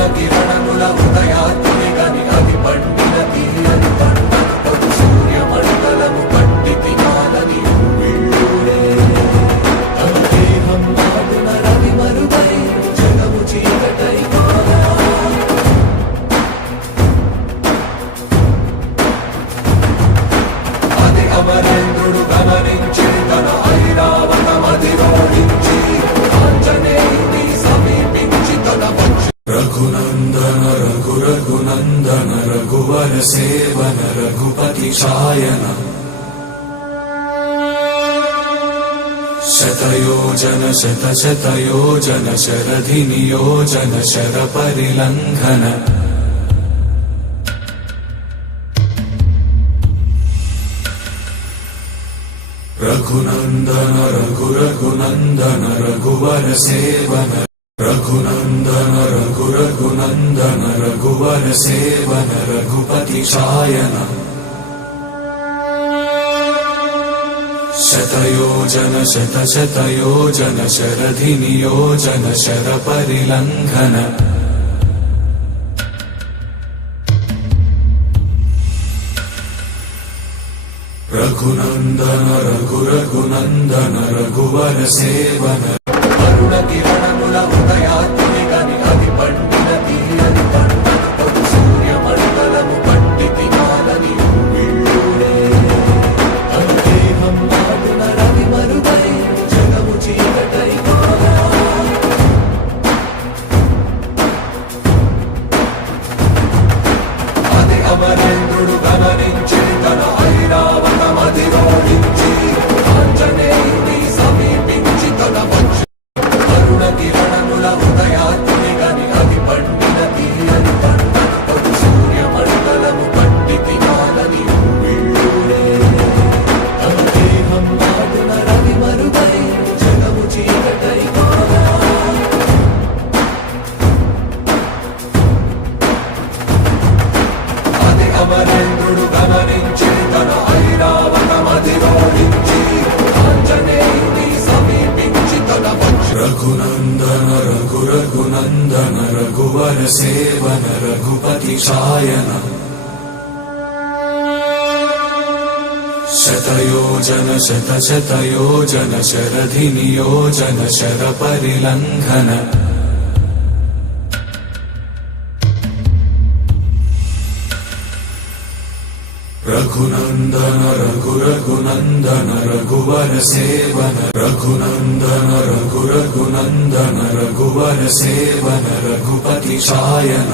అరుణ కిరణముల ఉదయాత్మిగని అది పండిన తీయని పంటకు సూర్యమండలము పట్టి తినాలని వీళ్ళూరే తన దేహం నాడున రవి మరుగై జగము చీకటై కాదా అది అమరేంద్రుడు గమనించి తన ఐరావతమధిరోడించి ఆంజనేయుని సమీపించి తన రఘునందన రఘునందన రఘువర సేవన రఘుపతి ఛాయన శతయోజన శతయోజన శరధి నియోజన శర పరిలంఘన రఘునందన రఘునందన రఘువర సేవన రఘునందన రఘునందన రఘువర సేవన రఘుపతి ఛాయన శతయోజన శతయోజన శరధి నియోజన శర పరిలంఘన రఘునందన రఘునందన రఘువర సేవన అరుణ కిరణముల ఉదయాత్మిగని అది పండిన తీయని పంటకు సూర్యమండలము పట్టి తినాలని వీళ్ళూరే తన దేహం నాడున రవి మరుగై జగము చీకటై కాదా అది అమరేంద్రుడు గమనించి తన ఐరావతమధిరోడించి ఆంజనేయుని సమీపించి తన అరుణ కిరణముల ఉదయాత్మిగని అది పండిన తీయని పంటకు సూర్యమండలము పట్టి తినాలని వీళ్ళూరే తన దేహం నాడున రవి మరుగై జగము చీకటై కాదా అది అమరేంద్రుడు గమనించి తన ఐరావతమధిరోడించి ఆంజనేయుని సమీపించి తన రఘునందన రఘునందన రఘువర సేవన రఘుపతి ఛాయన శతయోజన శతయోజన శరధి నియోజన శర పరిలంఘన రఘునందన రఘునందన రఘువర సేవన రఘునందన రఘునందన రఘువర సేవన రఘుపతి ఛాయన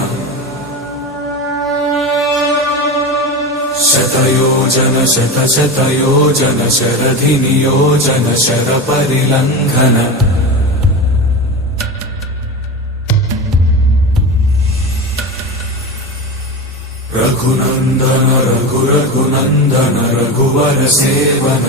శతయోజన శతయోజన శరధి నియోజన శర పరిలంఘన రఘునందన రఘునందన రఘువర సేవన